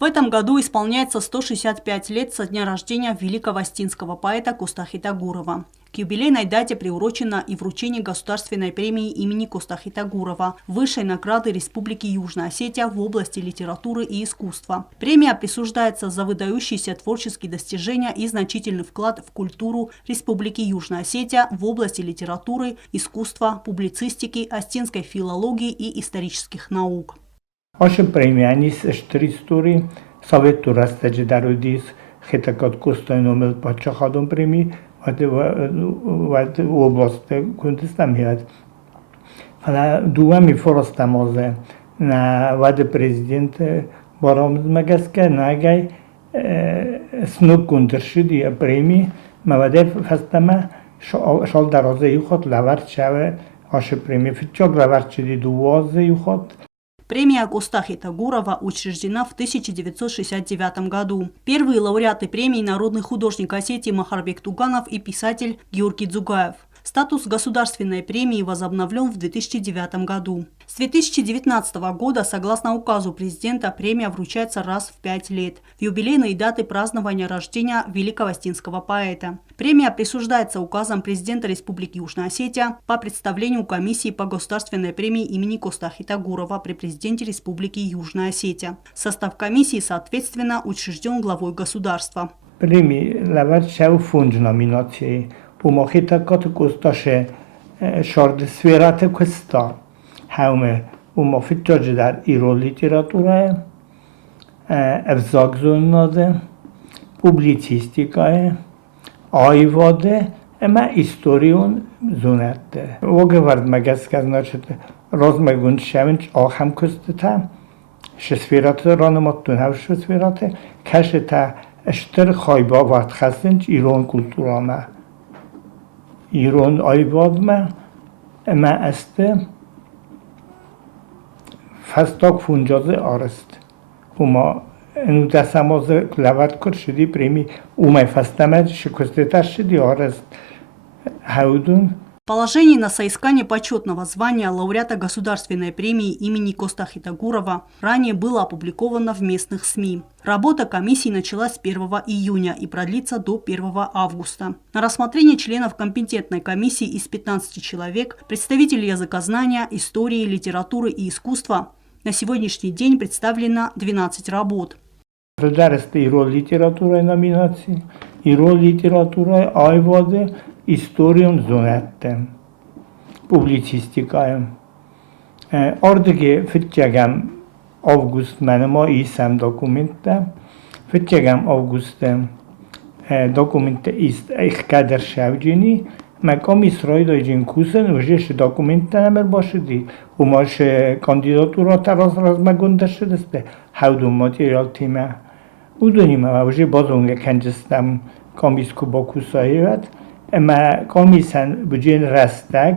В этом году исполняется 165 лет со дня рождения великого астинского поэта Костахи Тагурова. К юбилейной дате приурочено и вручение государственной премии имени Костахи Тагурова, высшей награды Республики Южная Осетия в области литературы и искусства. Премия присуждается за выдающиеся творческие достижения и значительный вклад в культуру Республики Южная Осетия в области литературы, искусства, публицистики, астинской филологии и исторических наук. Aşı premianis ștristuri Sovet turasteci darudis хитакот кустойномел пачахадон преми вад област кунтистамият. Фала дуами форостамозе на ваде президент баромз магаска нагай снук кунтершиди преми маваде фастама шал дарозе юхот лавард шаве аşı преми фитчок лавард шиди дуозе юхот. Премия Костахи Тагурова учреждена в 1969 году. Первые лауреаты премии – народный художник Осетии Махарбек Туганов и писатель Георгий Дзугаев. Статус государственной премии возобновлен в 2009 году. С 2019 года, согласно указу президента, премия вручается раз в 5 лет, в юбилейные даты празднования рождения великого астинского поэта. Премия присуждается указом президента Республики Южная Осетия по представлению комиссии по государственной премии имени Костахи Тагурова при президенте Республики Южная Осетия. Состав комиссии, соответственно, учрежден главой государства. Премии Помохитакот кусташе шорд сферате куста. Хауме умофитчоджи дар иро литературае, евзагзоннаде, публицистикае, айваде, ема историон зунетте. Огевард магеска, значит, розмегун шевенч ахам кустета, шесферате раноматтун хав шесферате, кашета эштер хайба вард хасенч ирон культураме. ایران آیواد ما است فستاک فونجازه آرست و ما انو دستماز لوت کر شدی پریمی اومای فستمه شکسته تر شدی آرست هودون. Положение на соискание почетного звания лауреата государственной премии имени Костахи Тагурова ранее было опубликовано в местных СМИ. Работа комиссии началась с 1 июня и продлится до 1 августа. На рассмотрение членов компетентной комиссии из 15 человек, представителей языкознания, истории, литературы и искусства, на сегодняшний день представлено 12 работ. İstoriyon zonette, publicistikayım. Oradaki fitçegem August menema isem dokumentte, fitçegem August'te dokumentte ich kader şevcini, mekam İsrail'e cin kusen ujeş dokumentte nemer başıdi. Umaş kandidatura taraz megondashedeste, havdum materyal time. Udonime ve uje bazonge kendistem komisku bakusayet. اما کمیسن بجین رستگ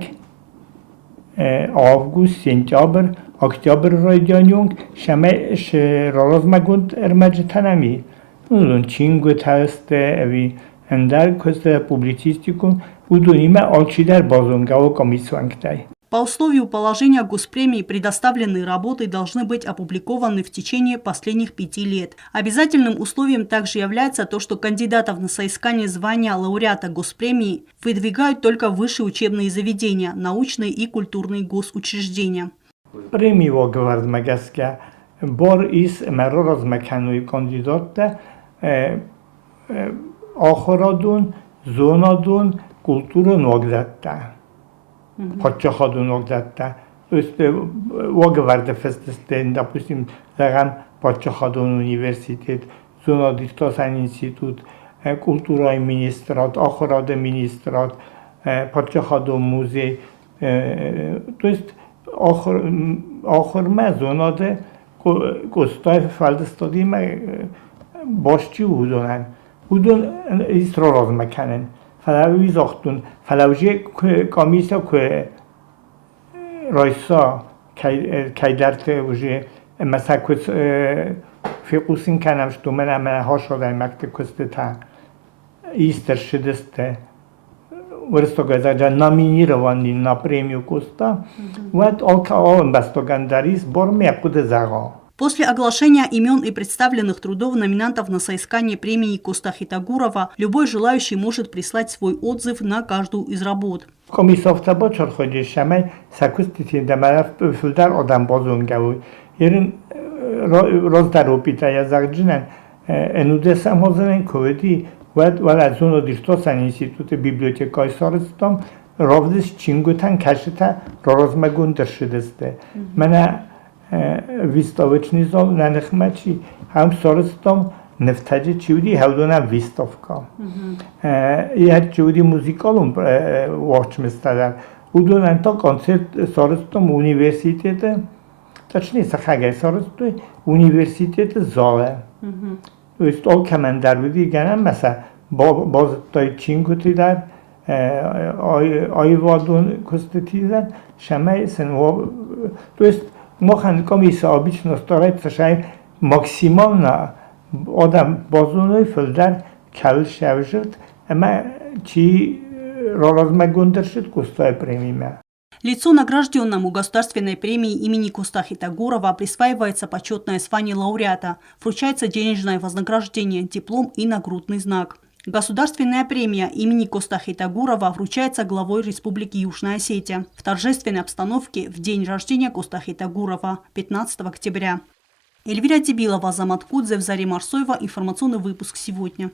آوگوست سنتیابر اکتیابر رایدانیونگ شمش راز مگوند ارمج تنمی اون چینگو تست اوی اندر کست پوبلیتیستیکون اودونیمه آلچی در بازونگا و کمیسوانگتای. По условию положения госпремии предоставленные работы должны быть опубликованы в течение последних 5 лет. Обязательным условием также является то, что кандидатов на соискание звания лауреата госпремии выдвигают только высшие учебные заведения, научные и культурные госучреждения. Премии говорит Магаска, бор из мерораз мекануи кандидата ахорадун, зонадун, культуру ногдатта. Подчахадун огдатта. Öste Ваговарда фестестен, допустим, загам Подчахадун университет, Зонадистосан институт, культурай министрат, Ахорада министрат, Подчахадун музей. То есть Ахорма Зонаде Костай фалдестадиме башчи удонан. Удон истрораз меканен. فلاوی زاختون فلاوی کامیسا که رایسا کیدرت وجه مثلا کس فیقوسین کنمش دومن امنه ها شده مکت کسته تا ایستر شدسته ورستو گذار جا نامینی روانی نا پریمیو کستا و آلکا آن بستو گندریس بار میکود زغا После оглашения имен и представленных трудов номинантов на соискание премии Костахи Тагурова любой желающий может прислать свой отзыв на каждую из работ. Комиссовта бочор ходи шамай сакустити дамара филдар адам бозунгау. Ерин роздару питая загджинан энудесам хозерен коведи валазуно диштосан институте библиотекой сорыстом ровдис чингутан кашита розмагун дершидесте. Мана виставочный зал на нехмачи хам сорыстом нефтаджи чуди хавдона виставка. Я чуди музыкалум вачместадар. Удонан то концерт сорыстом университете. Точнее, сахагай сорыстой университете зале. То есть ол командар буди генам mesela боз той чингути дар айвадун кустити дар шамай сен. То есть мохан комиссия обычно старается шай максимально адам бозуной филдар кал шавжит, ама чи размагундершит кустай премия. Лицу, награжденному государственной премией имени Костахи Тагурова, присваивается почетное звание лауреата, вручается денежное вознаграждение, диплом и нагрудный знак. Государственная премия имени Костахи Тагурова вручается главой Республики Южная Осетия в торжественной обстановке в день рождения Костахи Тагурова, 15 октября. Эльвира Дебилова, Азамат Кудзев, Зарема Арсоева. Информационный выпуск сегодня.